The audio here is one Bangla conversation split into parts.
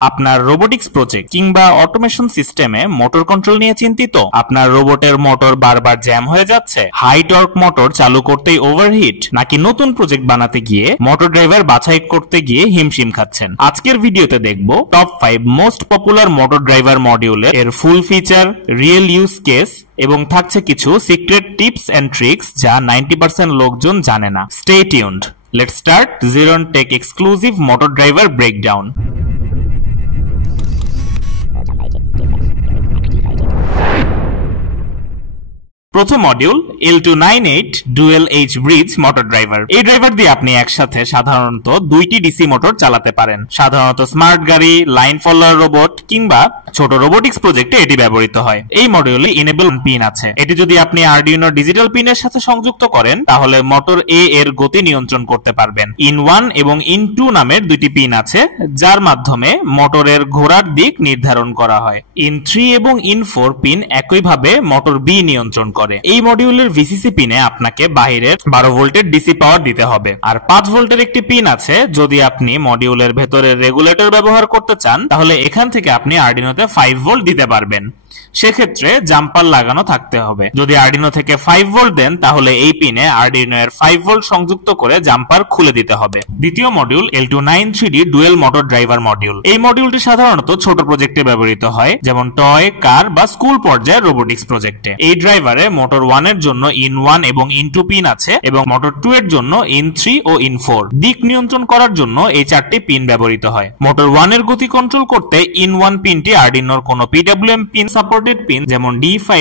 আপনার রোবোটিক্স প্রজেক্ট কিংবা অটোমেশন সিস্টেমে মোটর কন্ট্রোল নিয়ে চিন্তিত? আপনার রোবটের মোটর বারবার জ্যাম হয়ে যাচ্ছে? হাই টর্ক মোটর চালু করতেই ওভারহিট? নাকি নতুন প্রজেক্ট বানাতে গিয়ে মোটর ড্রাইভার বাছাই করতে গিয়ে হিমশিম খাচ্ছেন? আজকের ভিডিওতে দেখব top 5 most popular motor driver মডিউলের এর ফুল ফিচার, রিয়েল ইউজ কেস এবং থাকছে কিছু সিক্রেট টিপস এন্ড ট্রিক্স যা 90% লোকজন জানে না। Stay tuned. Let's start Zeron Tech exclusive motor driver breakdown. প্রথম module L298 dual H bridge motor driver. এই ড্রাইভার দিয়ে আপনি একসাথে সাধারণত দুইটি ডিসি মোটর চালাতে পারেন। সাধারণত স্মার্ট গাড়ি, লাইন ফলোয়ার রোবট কিংবা ছোট রোবোটিক্স প্রজেক্টে এটি ব্যবহৃত হয়। এই মডিউলে এনেবল পিন আছে। এটি যদি আপনি আরডিনো ডিজিটাল পিনের সাথে সংযুক্ত করেন তাহলে মোটর এ এর গতি নিয়ন্ত্রণ করতে পারবেন। ইন 1 এবং ইন 2 নামের দুইটি পিন আছে যার মাধ্যমে মোটরের ঘোরার দিক নির্ধারণ করা হয়। ইন 3 এবং ইন 4 পিন একইভাবে মোটর বি নিয়ন্ত্রণ করে। এই মডিউলের ভিসিসি পিনে আপনাকে বাইরের 12 ভোল্টের ডিসি পাওয়ার দিতে হবে। আর 5 ভোল্টের একটি পিন আছে। যদি আপনি মডিউলের ভেতরের রেগুলেটর ব্যবহার করতে চান তাহলে এখান থেকে আপনি আরডিনোতে 5 ভোল্ট দিতে পারবেন। সেক্ষেত্রে জাম্পার লাগানো থাকতে হবে। যদি আরডিনো থেকে 5 ভোল্ট দেন তাহলে এই পিনে আরডিনো এর 5 ভোল্ট সংযুক্ত করে জাম্পার খুলে দিতে হবে। দ্বিতীয় module L293D dual motor driver module. এই মডিউলটি সাধারণত ছোট প্রজেক্টে ব্যবহৃত হয়, যেমন টয়, কার বা স্কুল পর্যায়ের রোবোটিক্স প্রজেক্টে। এই ড্রাইভারে মোটর 1 এর জন্য ইন 1 এবং ইন 2 পিন আছে এবং মোটর 2 এর জন্য ইন 3 ও ইন 4। দিক নিয়ন্ত্রণ করার জন্য এই 4টি পিন ব্যবহৃত হয়। মোটর 1 এর গতি কন্ট্রোল করতে ইন 1 পিনটি আরডিনোর কোনো PWM পিন সাপোর্টেড পিন যেমন D5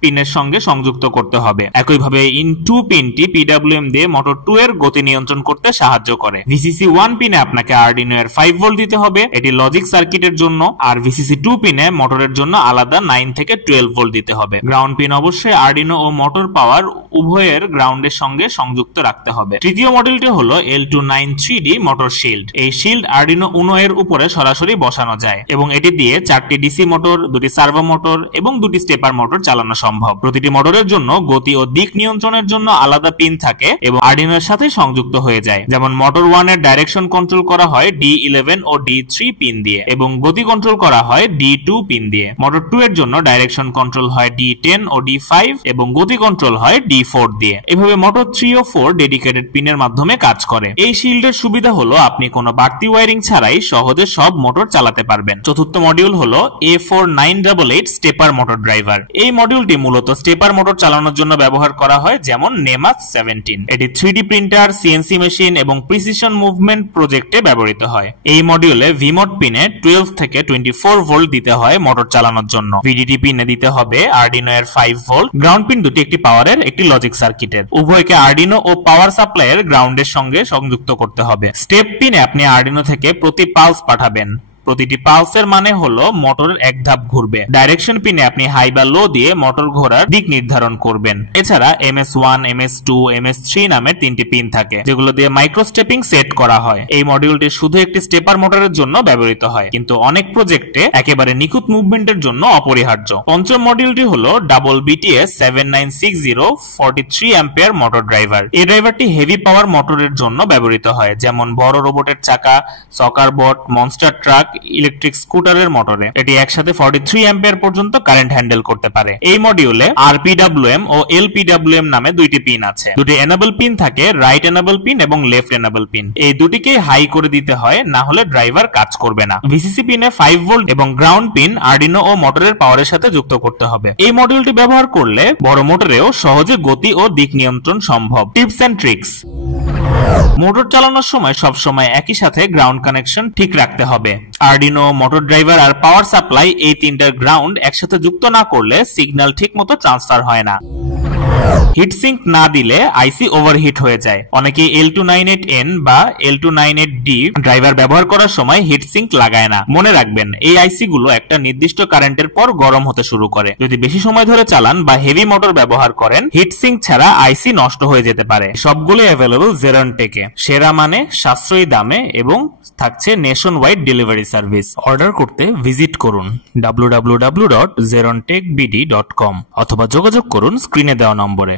পিনের সঙ্গে সংযুক্ত করতে হবে। একইভাবে ইন 2 পিনটি PWM দিয়ে মোটর 2 এর গতি নিয়ন্ত্রণ করতে সাহায্য করে। VCC 1 পিনে আপনাকে আরডিনো এর 5 ভোল্ট দিতে হবে, এটি লজিক সার্কিটের জন্য। আর VCC 2 পিনে মোটরের জন্য আলাদা 9 থেকে 12 ভোল্ট দিতে হবে। গ্রাউন্ড পিন অবশ্যই আরডিনো ও মোটর পাওয়ার উভয়ের গ্রাউন্ডের সঙ্গে সংযুক্ত রাখতে হবে। তৃতীয় মডেলটি হলো L293D মোটর শিল্ড। এই শিল্ড আরডিনো উনো এর উপরে সরাসরি বসানো যায় এবং এটি দিয়ে 4টি ডিসি মোটর, 2টি সার্ভো মোটর এবং 2টি স্টেপার মোটর চালানো সম্ভব। প্রতিটি মোটরের জন্য গতি ও দিক নিয়ন্ত্রণের জন্য আলাদা পিন থাকে এবং আরডিনো এর সাথে সংযুক্ত হয়ে যায়। যেমন মোটর 1 এর ডাইরেকশন কন্ট্রোল করা হয় D11 ও D3 পিন দিয়ে এবং গতি কন্ট্রোল করা হয় D2 পিন দিয়ে। মোটর 2 এর জন্য ডাইরেকশন কন্ট্রোল হয় D10 ও D5 এবং গতি কন্ট্রোল হয় D4 দিয়ে। এভাবে মোটর 3 ও 4 ডেডিকেটেড পিনের মাধ্যমে কাজ করে। এই শিল্ডের সুবিধা হলো আপনি কোনো বাড়তি ওয়্যারিং ছাড়াই সহজে সব মোটর চালাতে পারবেন। চতুর্থ মডিউল হলো A4988 স্টেপার মোটর ড্রাইভার। এই মডিউলটি মূলত স্টেপার মোটর চালানোর জন্য ব্যবহার করা হয়, যেমন নেমাস 17। এটি 3D প্রিন্টার, CNC মেশিন এবং প্রিসিশন মুভমেন্ট প্রজেক্টে ব্যবহৃত হয়। এই মডিউলে ভিমোট পিনে 12 থেকে 24 ভোল্ট দিতে হয় মোটর চালানোর জন্য। VDD পিনে দিতে হবে আরডিনো এর 5 ভোল্ট। গ্রাউন্ড পিন দুটি, একটি পাওয়ারের, একটি লজিক সার্কিটের। উভয়কে আরডিনো ও পাওয়ার সাপ্লাইয়ের গ্রাউন্ডের সঙ্গে সংযুক্ত করতে হবে। স্টেপ পিনে আপনি আরডিনো থেকে প্রতি পালস পাঠাবেন। প্রতিটি পালসের মানে হলো মোটরের এক ধাপ ঘুরবে। ডাইরেকশন পিনে আপনি হাই বা লো দিয়ে মোটর ঘোরার দিক নির্ধারণ করবেন। এছাড়া MS1, MS2, MS3 নামের 3টি পিন থাকে যেগুলো দিয়ে মাইক্রো স্টেপিং সেট করা হয়। এই মডিউলটি শুধু একটি স্টেপার মোটরের জন্য ব্যবহৃত হয়, কিন্তু অনেক প্রজেক্টে একেবারে নিখুঁত মুভমেন্টের জন্য অপরিহার্য। পঞ্চম মডিউলটি হলো BTS 7960 43 অ্যাম্পিয়ার মোটর ড্রাইভার। এই ড্রাইভারটি হেভি পাওয়ার মোটরের জন্য ব্যবহৃত হয়, যেমন বড় রোবটের চাকা, সকার বট, মনস্টার ট্রাক, ইলেকট্রিক স্কুটারের মোটরে। এটি একসাথে 43 অ্যাম্পিয়ার পর্যন্ত কারেন্ট হ্যান্ডেল করতে পারে। এই মডিউলে RPWM ও LPWM নামে দুইটি পিন আছে। দুটি এনেবল পিন থাকে, রাইট এনেবল পিন এবং লেফট এনেবল পিন। এই দুটিকে হাই করে দিতে হয়, না হলে ড্রাইভার কাজ করবে না। VCC পিনে 5 ভোল্ট এবং গ্রাউন্ড পিন আরডিনো ও মোটরের পাওয়ারের সাথে যুক্ত করতে হবে। এই মডিউলটি ব্যবহার করলে বড় মোটরেও সহজে গতি ও দিক নিয়ন্ত্রণ সম্ভব। Tips and tricks. মোটর চালানোর সময় সবসময় একই সাথে গ্রাউন্ড কানেকশন ঠিক রাখতে হবে। আরডিনো, মোটর ড্রাইভার আর পাওয়ার সাপ্লাই এই তিনটার গ্রাউন্ড একসাথে যুক্ত না করলে সিগন্যাল ঠিক মতো ট্রান্সফার হয় না। হিট সিঙ্ক না দিলে আইসি ওভারহিট হয়ে যায়। অনেকে L298N বা L298D ড্রাইভার ব্যবহার করার সময় হিট সিঙ্ক লাগায় না। মনে রাখবেন, এই আইসি গুলো একটা নির্দিষ্ট কারেন্টের পর গরম হতে শুরু করে। যদি বেশি সময় ধরে চালান বা হেভি মোটর ব্যবহার করেন, হিট সিঙ্ক ছাড়া আইসি নষ্ট হয়ে যেতে পারে। সবগুলো অ্যাভেলেবল Zeron Tech এ। সেরা মানে, সাশ্রয়ী দামে এবং থাকছে nation wide delivery service. Order করতে ভিজিট করুন www.zerontechbd.com অথবা যোগাযোগ করুন স্ক্রিনে দেওয়া নম্বরে।